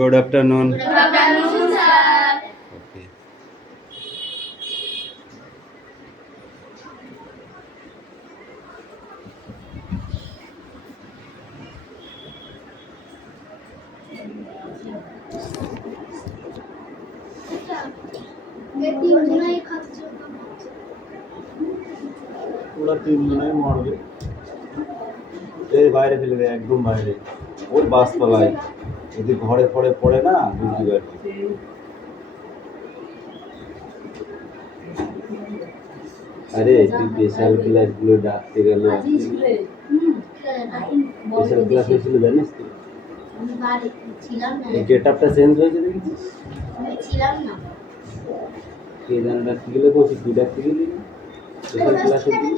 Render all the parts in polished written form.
Good afternoon. Good afternoon, sir. Okay. ওরা তিনজনেই মরবে। এই বাইরে ফেলে দেয়, একদম বাইরে। ওই বাসতলায় যদি ঘরে ফরে পড়ে না বুঝতে পারবি। আরে তুই স্পেশাল ক্লাসগুলো ডাকতে গেল, স্পেশাল ক্লাস হয়েছিল জানিস তো? এই গেট আপটা চেঞ্জ হয়েছে দেখেছিস? কে যেন ডাকতে গেলে বলছি, তুই ডাকতে গেলি না স্পেশাল ক্লাস হচ্ছে?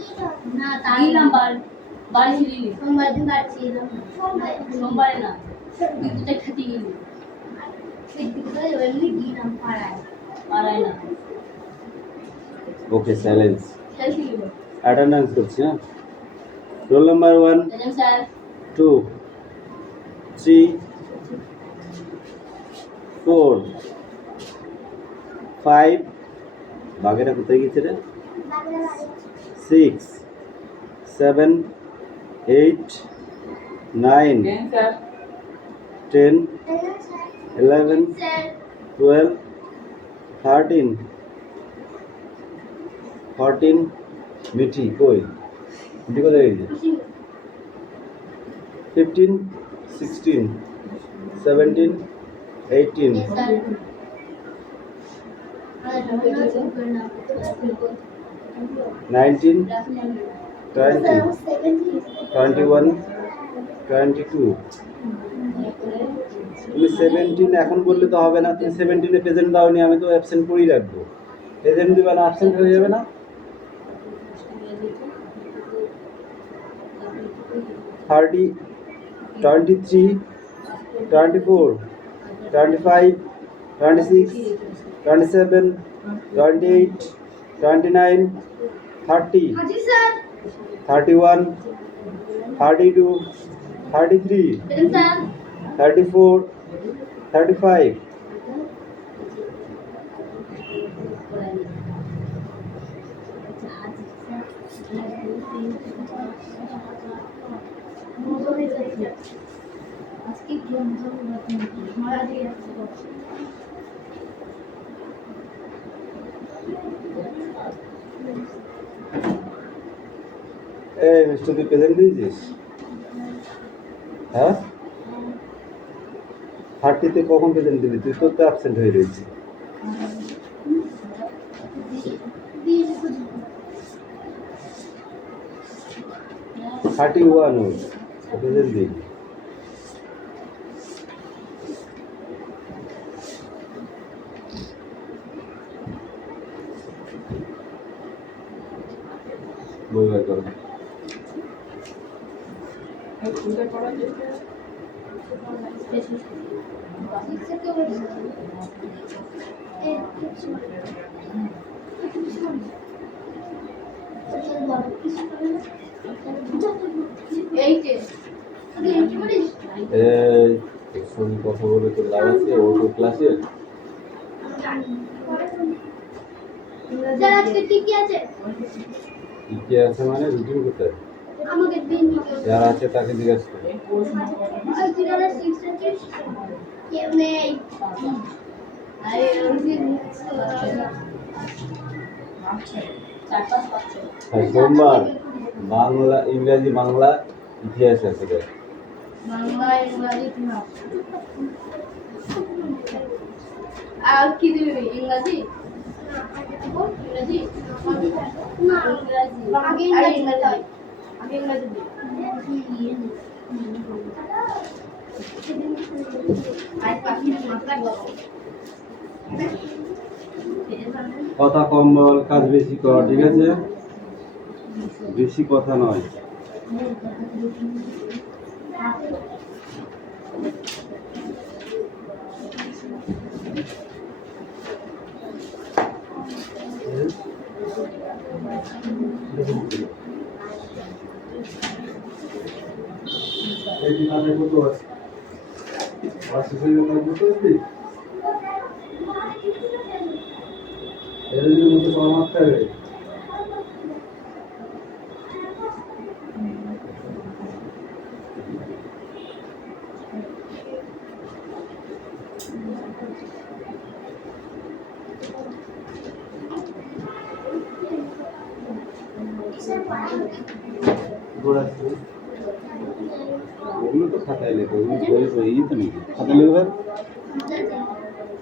সোমবারে না খেতে গেলি পাড়ায় না ওকে, সাইলেন্স। খেলতে গেল অ্যাটেন্ডেন্স করছি। হ্যাঁ, রোল নাম্বার 1 স্যার 2 3 4 5 বাগেরা কোথায় গেছে রে? 6 7 8 9 10 11 12 13 14 মিঠি কই? মিঠি কোথায় গেছে? 15 16 17 18 19 20 21 22 তুমি 17 এখন বললে তো হবে না। তুমি 17-এ প্রেজেন্ট দাওনি, আমি তো অ্যাবসেন্ট করেই রাখবো। প্রেজেন্ট দিবা না, অ্যাবসেন্ট হয়ে যাবে না? 30 23 24 25 26 27 28 29 30 31 32 33 34 35 এই মিস্টার, তুই প্রেজেন্ট দিয়েছিস? হ্যাঁ, 30-তে কখন প্রেজেন্ট দিবি? তুই তো অ্যাবসেন্ট হয়ে রয়েছিস। 31 ওর প্রেজেন্ট দিই। বই বার করো। এই সঙ্গে কথা বলে তো লাভ আছে? ও তো ক্লাসের কে আছে মানে রুটিন কোথায়? যারা আছে তাকে জিজ্ঞাসা করে। সোমবার বাংলা, ইংরাজি, বাংলা, ইতিহাস আছে দেখ। আর কি দিবি? ইংরাজি ইংরাজি না ইংরাজি আগে ইংরাজি দিই। কথা কম বল, কাজ বেশি কর, ঠিক আছে? বেশি কথা নয়। এই খাতায় কত আছে? পাঁচশো টাকা তার বুঝতে পারছি এর মতো মারতে হবে ওগুলো তো খাতায় লেখো ওগুলো বই বই তো নাকি খাতায় লিখবেন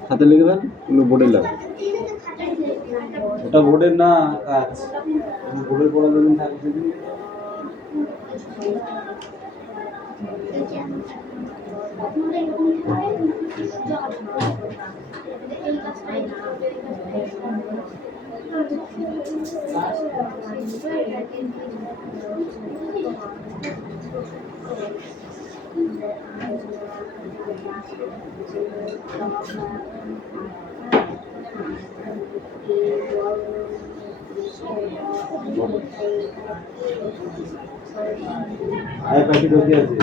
খাতায় লিখবেন ওগুলো বোর্ডে লাগবে ওটা বোর্ডের না কাজ বোর্ডের পড়া যেদিন থাকে সেদিন আয় পাখি ঢোকে আছে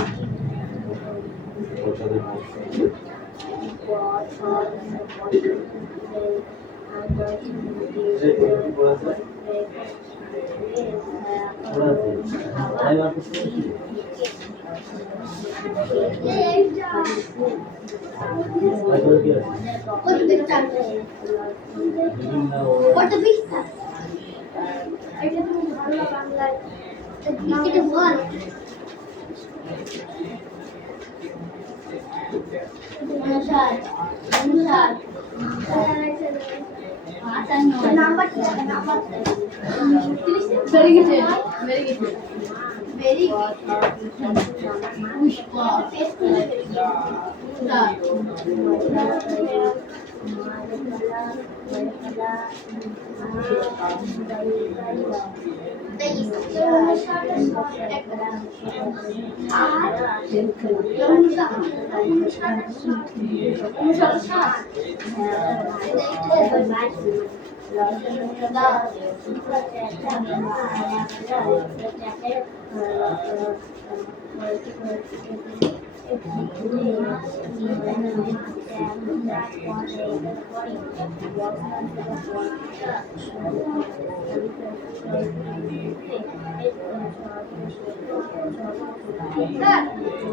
ওর সাথে এই কি পড়া আছে পড়া আছে আয় বাকি আয় ঢোকে আছে কত দিন চলবে কত বিস্তার এটা তুমি ভালো বাংলায় এটা বল অনুসার অনুসার নাম্বার বেড়ে গেছে ভেরি পুষ্পা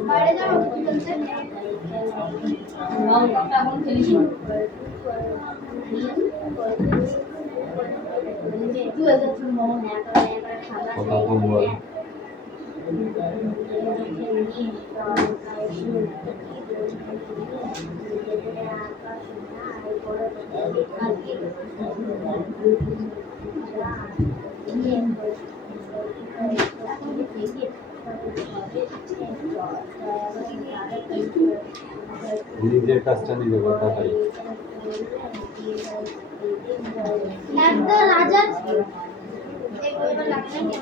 বাইরে যাবো এখন খেলিস কথা কম বল নিজের কাজটা নিজে করতে পারি একটা রাজা এই বইবার লাগবে না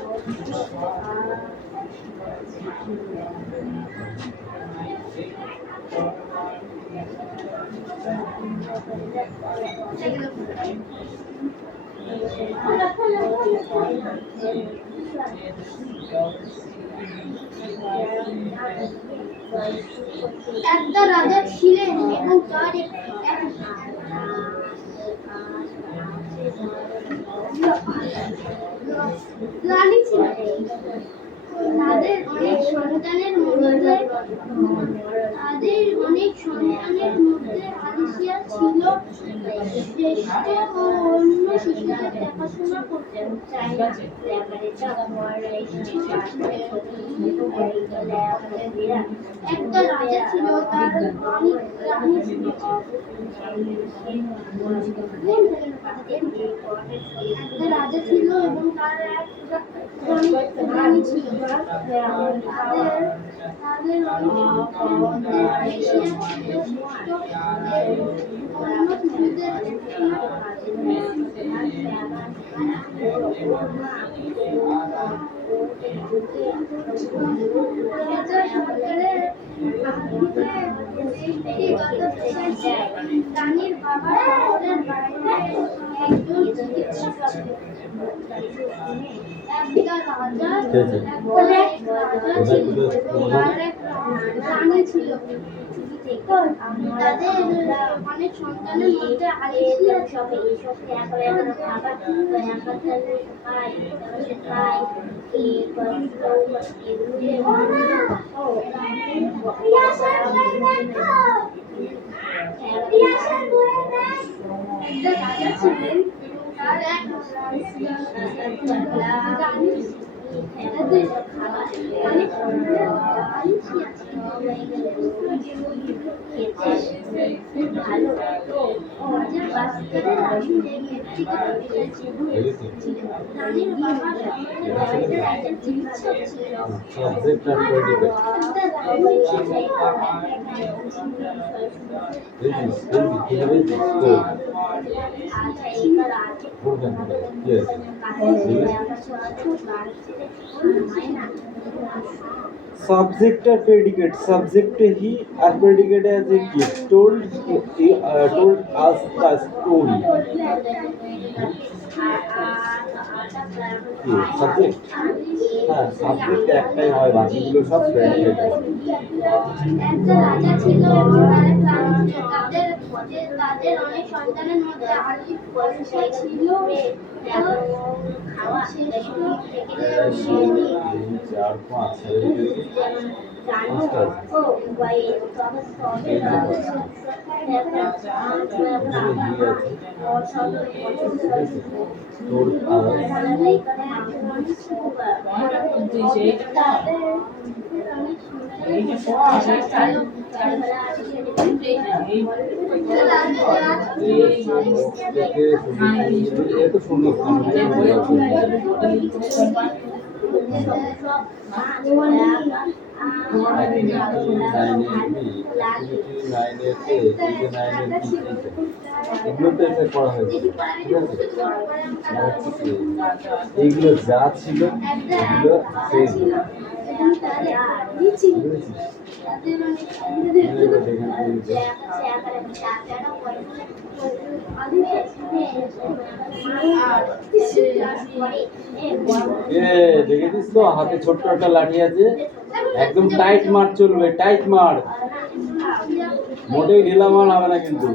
একটা রাজা ছিলেন এবং তার রানী ছিলেন তাদের অনেক সন্তানের মধ্যে আলিসিয়া ছিল শ্রেষ্ঠ ও অন্য শিশুদের দেখাশোনা করতেন একটা রাজা ছিল তার রানী ছিল একটা রাজা ছিল এবং তার এক রানী ছিল তাদের রানীর বাবা শহরের বাইরে একজন চিকিৎসক একটা রাজা রানী ছিল তাদের অনেক সন্তানের মধ্যে আলিশি আছে। একটা রাজা ছিলেন, তার এক অনেক আলিশি আছে। ভালো রাজার বাচ্চাদের আসলে রানীর বাবা একটা চিকিৎসক ছিল। সাবজেক্ট আর প্রেডিকেট সাবজেক্ট আর প্রেডিকেট সাবজেক্টে হি আর প্রেডিকেটে আছে কি told told us the story কি সাবজেক্ট হ্যাঁ সাবজেক্ট একটাই হয় বাকিগুলো সব প্রেডিকেট একটা রাজা ছিল এবং তার এক রানী ছিল। তাদের অনেক সন্তানের মধ্যে আলিফ বর্ষা ছিল। চার পাঁচ এত সুন্দর এগুলোতে এটা করা হয়েছে ঠিক আছে এইগুলো যা ছিল এগুলো সেই দেখেছিস তো হাতে ছোট্ট একটা লাঠি আছে একদম টাইট মার চলবে টাইট মার মোটেই ঢিলা মার হবে না কিন্তু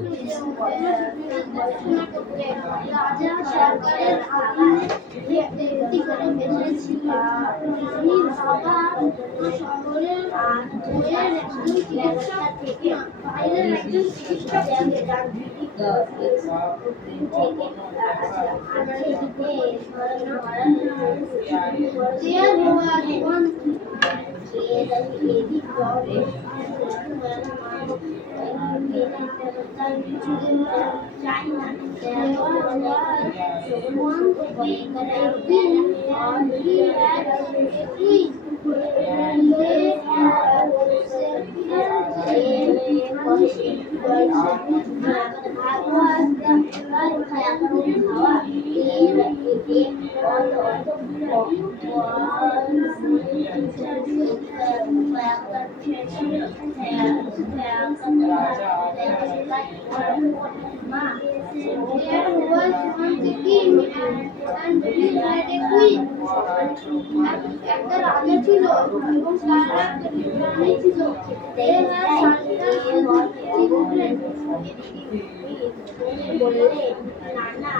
একটা রাজা ছিল এবং তার একটা রানী ছিল। বললে নানা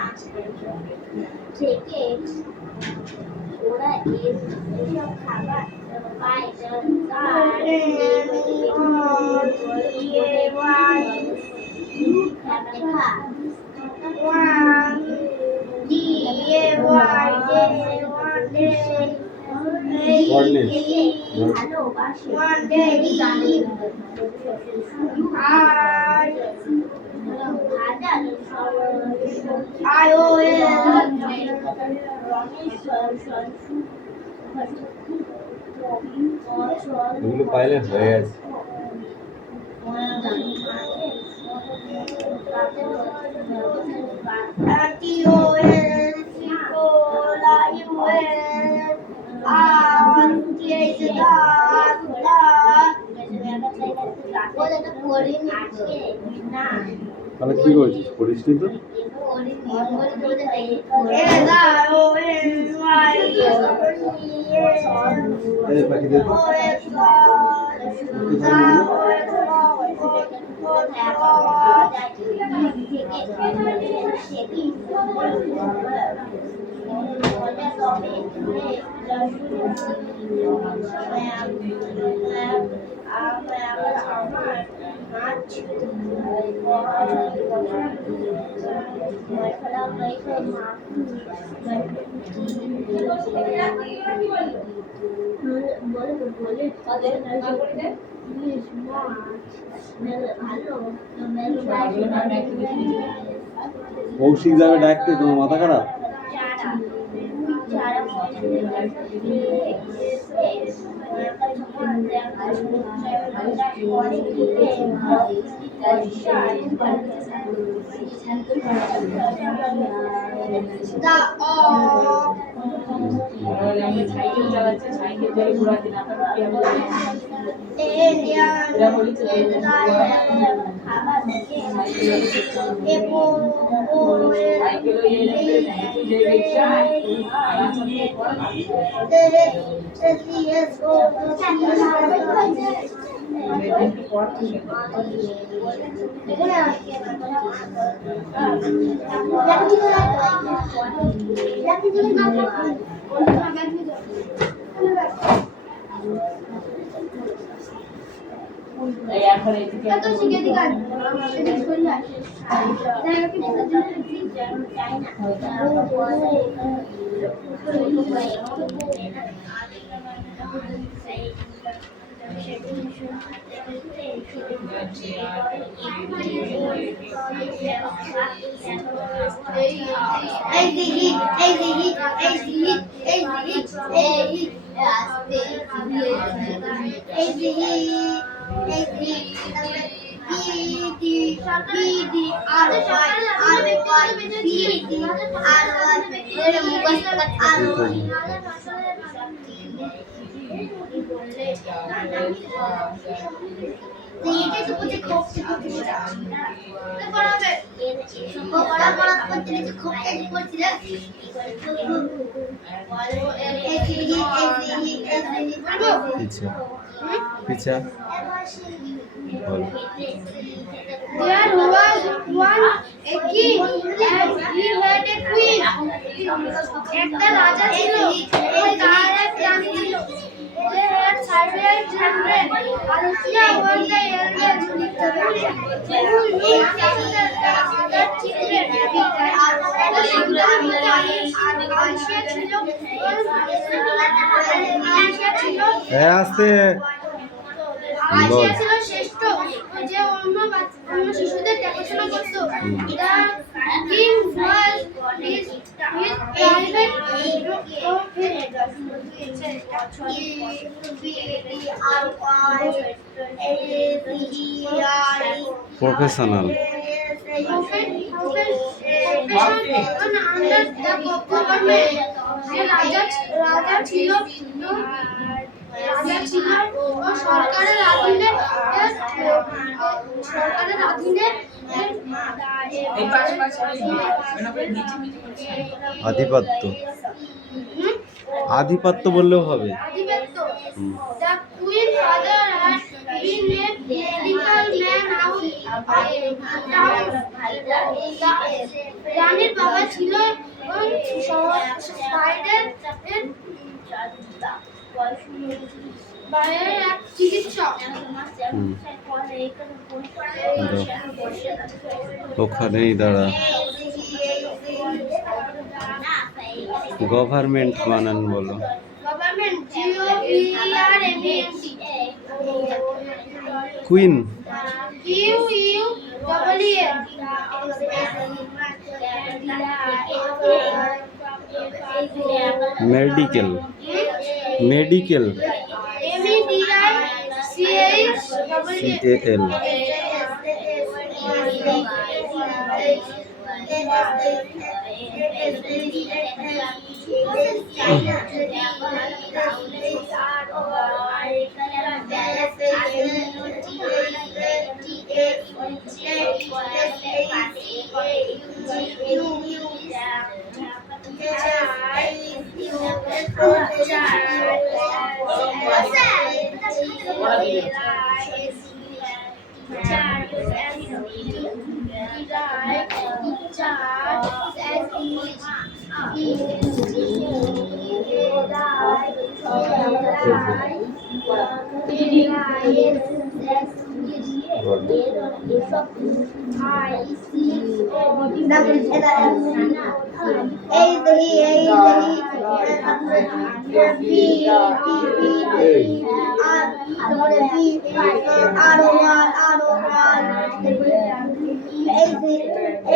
থেকে ওরা এসব খাবার পায় এগুলো পাইলে হয়ে গেছে তাহলে কি করছিস পড়িস নি তো পাখি কৌশিক যাবে ডাকতে, তোমার মাথা খারাপ? পিছা বলো। There was once a king and he had a queen. একটা রাজা ছিল এবং তার এক রানী ছিল। They had several children. Alicia was the eldest. Who looked after their children. Alicia ছিল আস্তে আলিশিয়া ছিল শ্রেষ্ঠ, যে অন্য শিশুদের দেখাশোনা করত। King was his private professional রাজা ছিল সরকারের অধীনে আধিপত্য আধিপত্য বললেও হবে। The queen father had been a medical man out. রানীর বাবা ছিল বাইরের এক চিকিৎসক। ওখানেই দাঁড়া। গভর্নমেন্ট বানান বলো। Government GOVERNMENT। Queen QUEEN। Medical medical CAL এখান থেকে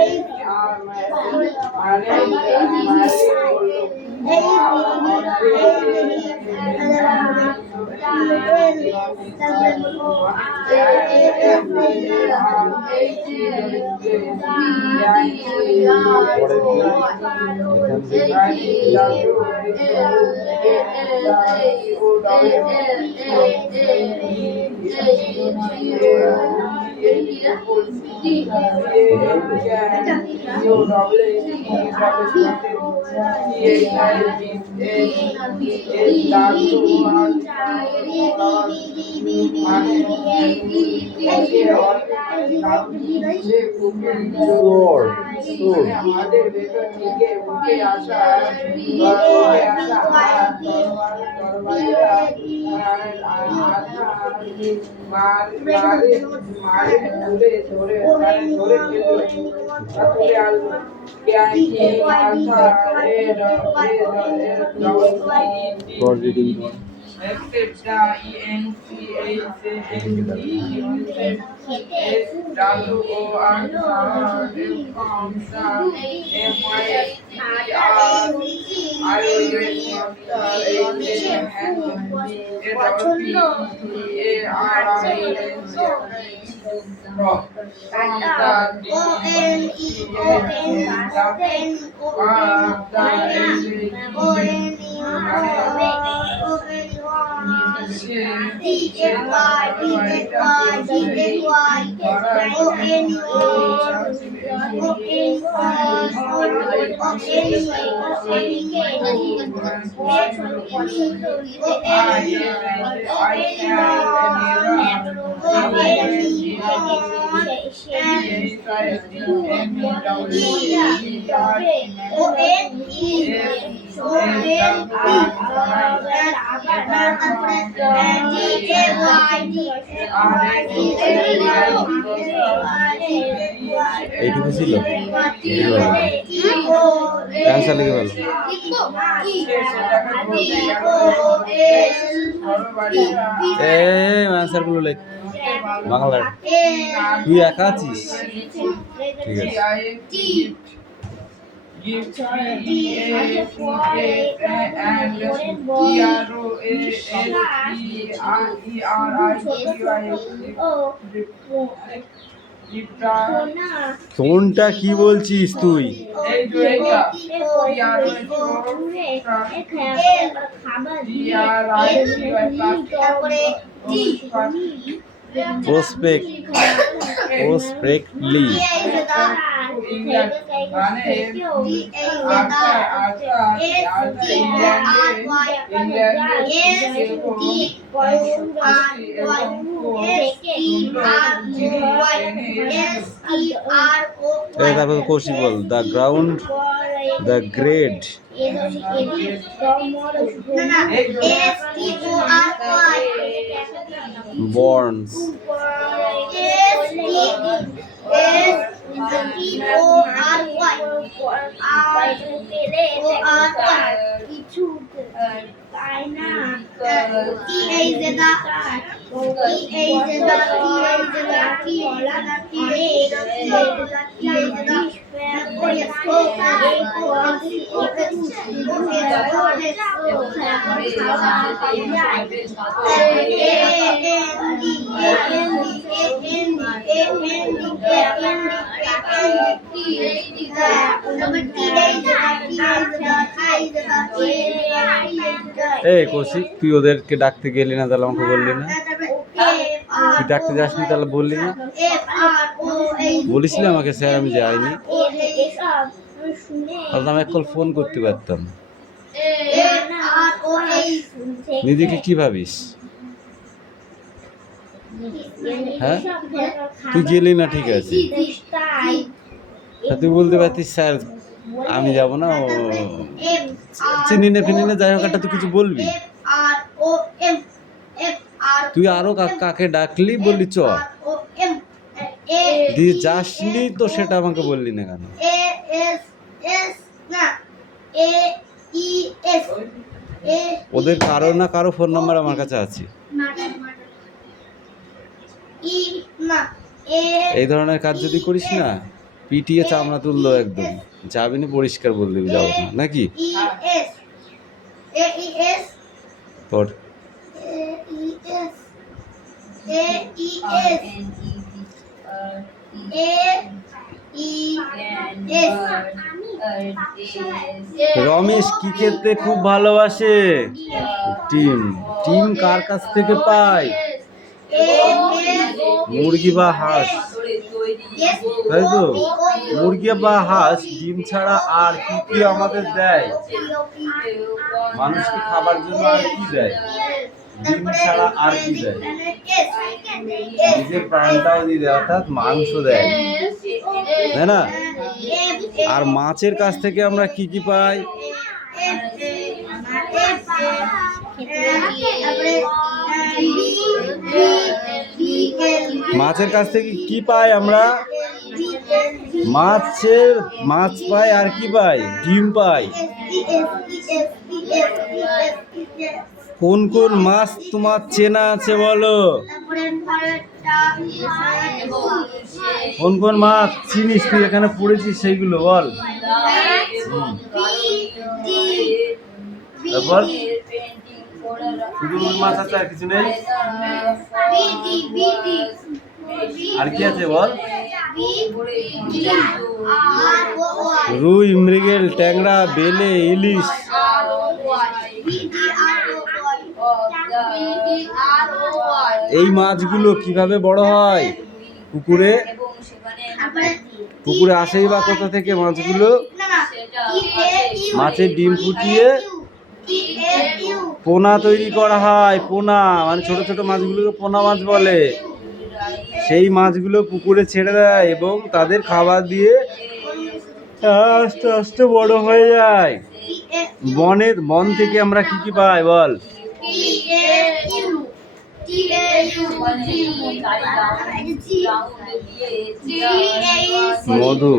এই sword, sword. আমাদের ভেতর থেকে উঠে আসা উঠে আসা মারে ধরে ধরে ধরে তুলে আসবো For reading. Except the এইটুকু ছিল অ্যান্সার লিখে ফেলো। অ্যান্সার গুলো লেখ বাংলার। তুই একা আছিস? ঠিক আছে। কোনটা কি বলছিস তুই? Prospectly. তারপর কৌশিক বল, দ্য গ্রাউন্ড, দ্য গ্রেড বর্নস এই কৌশিক, তুই ওদেরকে ডাকতে গেলি না, তাহলে আমাকে বললি না? তুই ডাকতে যাসনি, তাহলে বললি না? বলিসনি আমাকে, স্যার আমি যাইনি। তাহলে আমি এক ফোন করতে পারতাম। নিজেকে কি ভাবিস? হ্যাঁ তুই গেলি না ঠিক আছে, তা তুই বলতে পারতিস স্যার আমি যাব না, ও চিনি না ফিনি না, যাই হোক একটা তুই কিছু বলবি। তুই আরো কাকে ডাকলি বললি চ, দিয়ে যাসনি তো সেটা আমাকে বললি না কেন? ওদের কারো না কারো ফোন নাম্বার আমার কাছে আছে। এই ধরনের কাজ যদি করিস না পিটিয়ে চামড়া তুললো একদম, যাবি না পরিষ্কার বল দিবি যাবো না নাকি তোর। রমেশ কি খেতে খুব ভালোবাসে? টিম। টিম কার কাছ থেকে পায়? মুরগি বা হাঁস, তাই তো? মুরগি বা হাঁস ডিম ছাড়া আর কি কি আমাদের দেয়? মানুষকে খাবার জন্য আর কি দেয়? ডিম ছাড়া আর কি দেয়? নিজের প্রাণটাও দিয়ে দেয়, অর্থাৎ মাংস দেয়, তাই না? আর মাছের কাছ থেকে আমরা কি কি পাই? মাছের কাছ থেকে কি পাই আমরা? মাছ পাই, আর কি পাই? ডিম পাই। কোন কোন মাছ তোমার চেনা আছে বলো? কোন কোন মাছ চিনিস তুই, এখানে পড়েছিস সেইগুলো বল। তারপর শুধু মাছ আছে আর কিছু নেই? আর কি আছে বল? রুই, মৃগেল, ট্যাংরা, বেলে, ইলিশ। এই মাছগুলো কিভাবে বড় হয়? পুকুরে আসেই বা কোথা থেকে মাছগুলো? মাছের ডিম ফুটিয়ে পোনা তৈরি করা হয়। পোনা মানে ছোট ছোট মাছগুলোকে পোনা মাছ বলে। সেই মাছগুলো পুকুরে ছেড়ে দেয় এবং তাদের খাবার দিয়ে আস্তে আস্তে বড় হয়ে যায়। বন থেকে আমরা কি কি পাই বল? মধু,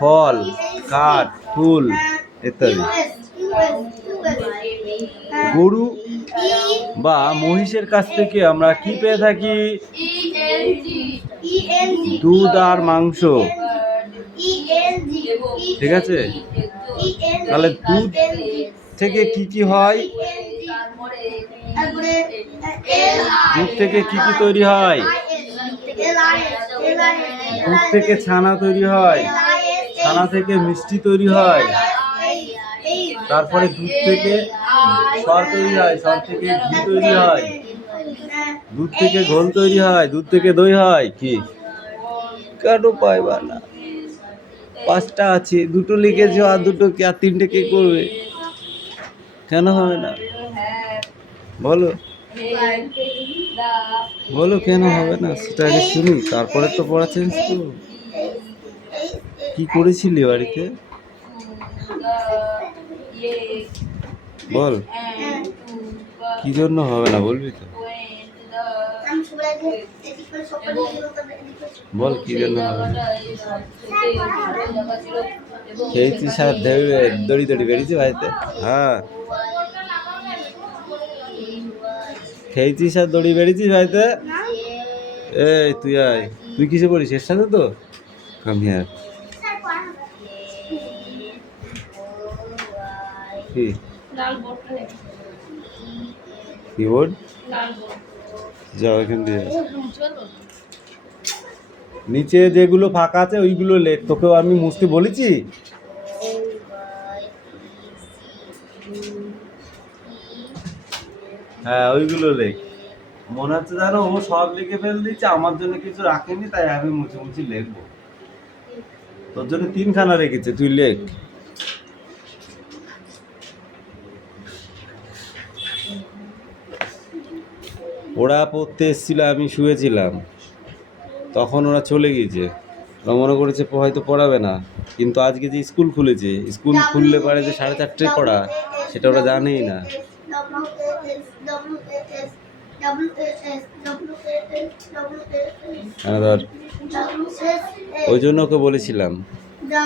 ফল, কাঠ, ফুল ইত্যাদি। গরু বা মহিষের কাছ থেকে আমরা কি পেয়ে থাকি? দুধ আর মাংস, ঠিক আছে? তাহলে দুধ থেকে কি কি হয়? দুধ থেকে কি কি তৈরি হয়? দুধ থেকে ছানা তৈরি হয়, ছানা থেকে মিষ্টি তৈরি হয়, তারপরে দুধ থেকে সর তৈরি হয়, সর থেকে ঘি তৈরি হয়, দুধ থেকে ঘোল তৈরি হয়, দুধ থেকে দই হয়। কি কেন পাইবা না? 5টা আছে, 2টো লিখেছো, আর 2টো কি, আর 3টে কে করবে? কেন হবে না বলো? বলো কেন হবে না সেটা আগে শুনি, তারপরে তো পড়া চেঞ্জ করবো। কি করেছিলি বাড়িতে বল? কি জন্য হবে না বলবি তো? বল কি জন্য হবে না? খেয়েছিস আর দড়ি দড়ি বেরিয়েছে বাড়িতে? হ্যাঁ খেয়েছিস আর দড়ি বেরিয়েছিস বাড়িতে? এই তুই আয়, তুই কিসে পড়িস? এর সাথে তো কাম হিয়ার। কি বোর্ড? যাও এখান দিয়ে, নিচে যেগুলো ফাঁকা আছে ওইগুলো লেখ। তোকেও আমি মুছতে বলেছি? হ্যাঁ ওইগুলো লেখ। মনে হচ্ছে জানো ও সব লিখে ফেল দিচ্ছে, আমার জন্য কিছু রাখেনি, তাই আমি মুছে মুছে লিখবো। তোর জন্য 3খানা রেখেছে, তুই লেখ। ওরা পড়তে এসেছিল, আমি শুয়েছিলাম, তখন ওরা চলে গিয়েছে। ওরা মনে করেছে হয়তো পড়াবে না, কিন্তু আজকে যে স্কুল খুলেছে, স্কুল খুললে পারে যে 4:30টায় পড়া, সেটা ওরা জানেই না। হ্যাঁ ধর, ওই জন্য ওকে বলেছিলাম,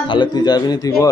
তাহলে তুই যাবি না, তুই বল।